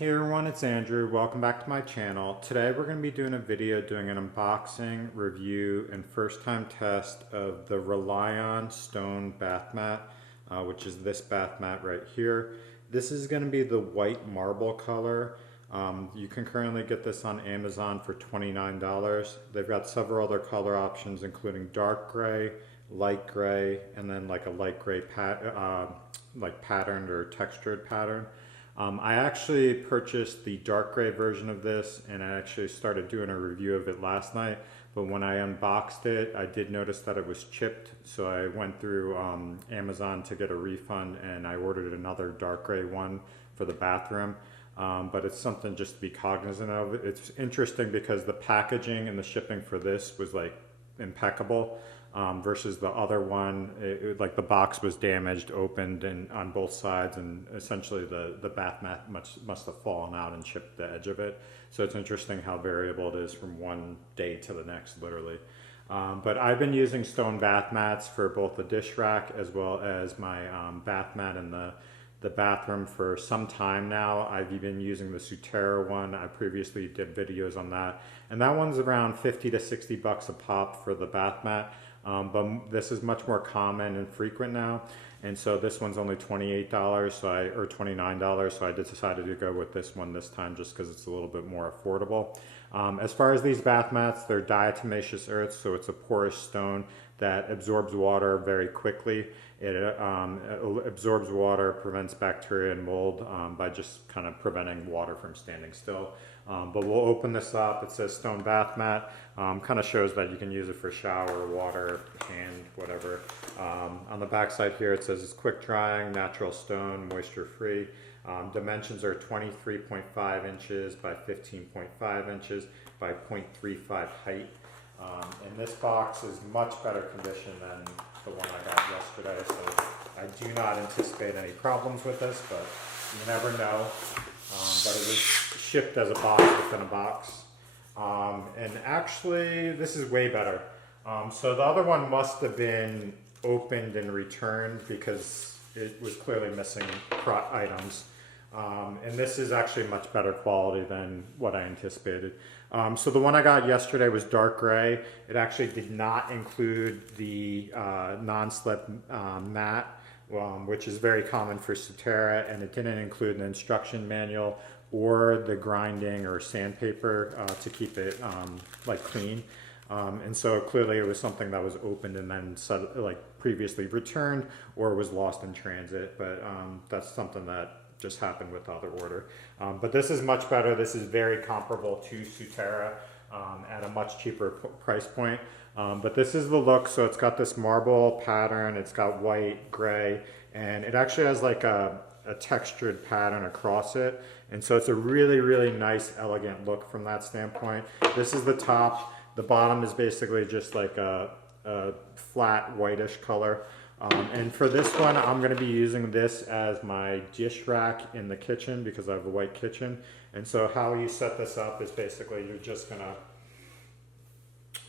Hey everyone, it's Andrew. Welcome back to my channel. Today we're going to be doing a video doing an unboxing, review, and first time test of the Realion Stone Bath Mat, which is this bath mat right here. This is going to be the white marble color. You can currently get this on Amazon for $29. They've got several other color options including dark gray, light gray, and then like a light gray like patterned or textured pattern. I actually purchased the dark gray version of this and I actually started doing a review of it last night, but when I unboxed it I did notice that it was chipped, so I went through Amazon to get a refund and I ordered another dark gray one for the bathroom. But it's something just to be cognizant of. It's interesting because the packaging and the shipping for this was like impeccable. Versus the other one, like the box was damaged, opened, and on both sides, and essentially the bath mat must have fallen out and chipped the edge of it. So it's interesting how variable it is from one day to the next, literally. But I've been using stone bath mats for both the dish rack as well as my bath mat in the bathroom for some time now. I've been using the Sutera one. I previously did videos on that, and that one's around 50 to 60 bucks a pop for the bath mat. But this is much more common and frequent now, and so this one's only $28, or $29, so I decided to go with this one this time just because it's a little bit more affordable. As far as these bath mats, they're diatomaceous earth, so it's a porous stone that absorbs water very quickly. It absorbs water, prevents bacteria and mold by just kind of preventing water from standing still. But we'll open this up. It says stone bath mat. Kind of shows that you can use it for shower, water, hand, whatever. On the back side here it says it's quick drying, natural stone, moisture free. Dimensions are 23.5 inches by 15.5 inches by 0.35 height. And this box is much better condition than the one I got yesterday, so I do not anticipate any problems with this, but you never know. But it was shipped as a box within a box. And actually, this is way better. So the other one must have been opened and returned because it was clearly missing items. And this is actually much better quality than what I anticipated. So the one I got yesterday was dark gray. It actually did not include the non-slip mat, which is very common for Sutera, and it didn't include an instruction manual or the grinding or sandpaper to keep it like clean. And so clearly it was something that was opened and then like previously returned or was lost in transit, but that's something that just happened with the other order. But this is much better. This is very comparable to Sutera at a much cheaper price point. But this is the look. So it's got this marble pattern. It's got white, gray, and it actually has like a textured pattern across it. And so it's a really, really nice, elegant look from that standpoint. This is the top. The bottom is basically just like a flat whitish color. And for this one, I'm going to be using this as my dish rack in the kitchen because I have a white kitchen. And so how you set this up is basically you're just going to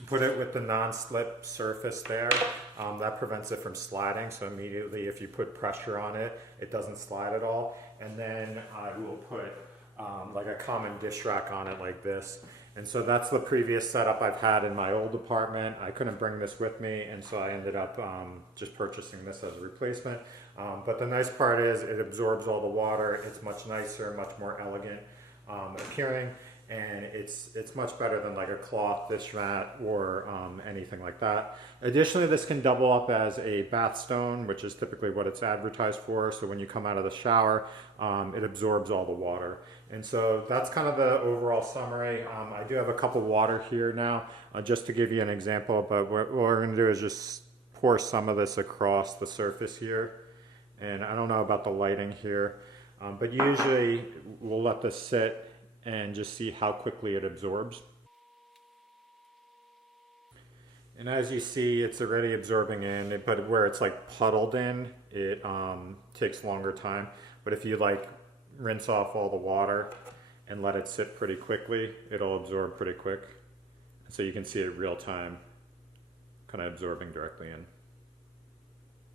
put it with the non-slip surface there. That prevents it from sliding. So immediately if you put pressure on it, it doesn't slide at all. And then I will put like a common dish rack on it like this. And so that's the previous setup I've had in my old apartment. I couldn't bring this with me, and so I ended up just purchasing this as a replacement. But the nice part is it absorbs all the water. It's much nicer, much more elegant appearing, and it's much better than like a cloth dish mat or anything like that. Additionally, this can double up as a bath stone, which is typically what it's advertised for. So when you come out of the shower, it absorbs all the water. And so that's kind of the overall summary. I do have a cup of water here now, just to give you an example, but what we're going to do is just pour some of this across the surface here. And I don't know about the lighting here, but usually we'll let this sit and just see how quickly it absorbs. And as you see, it's already absorbing in, but where it's like puddled in, it takes longer time. But if you like rinse off all the water and let it sit pretty quickly, it'll absorb pretty quick. So you can see it real time, kind of absorbing directly in.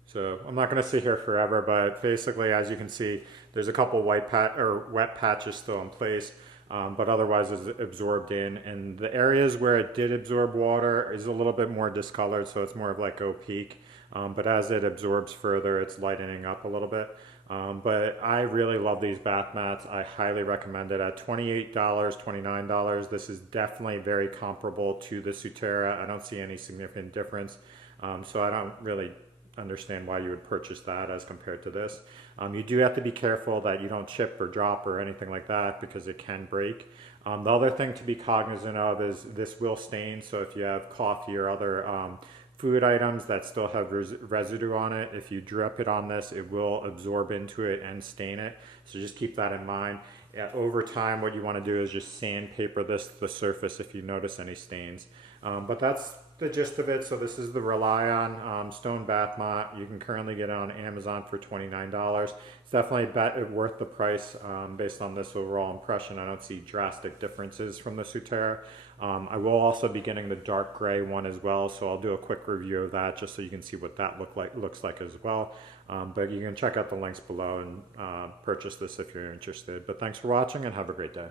So I'm not going to sit here forever, but basically, as you can see, there's a couple white or wet patches still in place, but otherwise it's absorbed in. And the areas where it did absorb water is a little bit more discolored, so it's more of like opaque. But as it absorbs further, it's lightening up a little bit. But I really love these bath mats. I highly recommend it at $28, $29. This is definitely very comparable to the Sutera. I don't see any significant difference. So I don't really understand why you would purchase that as compared to this. You do have to be careful that you don't chip or drop or anything like that because it can break. The other thing to be cognizant of is this will stain. So if you have coffee or other food items that still have residue on it, if you drip it on this, it will absorb into it and stain it. So just keep that in mind. Over time, what you want to do is just sandpaper the surface if you notice any stains. But that's the gist of it. So this is the Realion Stone Bath Mat. You can currently get it on Amazon for $29. It's definitely worth the price based on this overall impression. I don't see drastic differences from the Sutera. I will also be getting the dark gray one as well, so I'll do a quick review of that just so you can see what that looks like as well. But you can check out the links below and purchase this if you're interested. But thanks for watching and have a great day.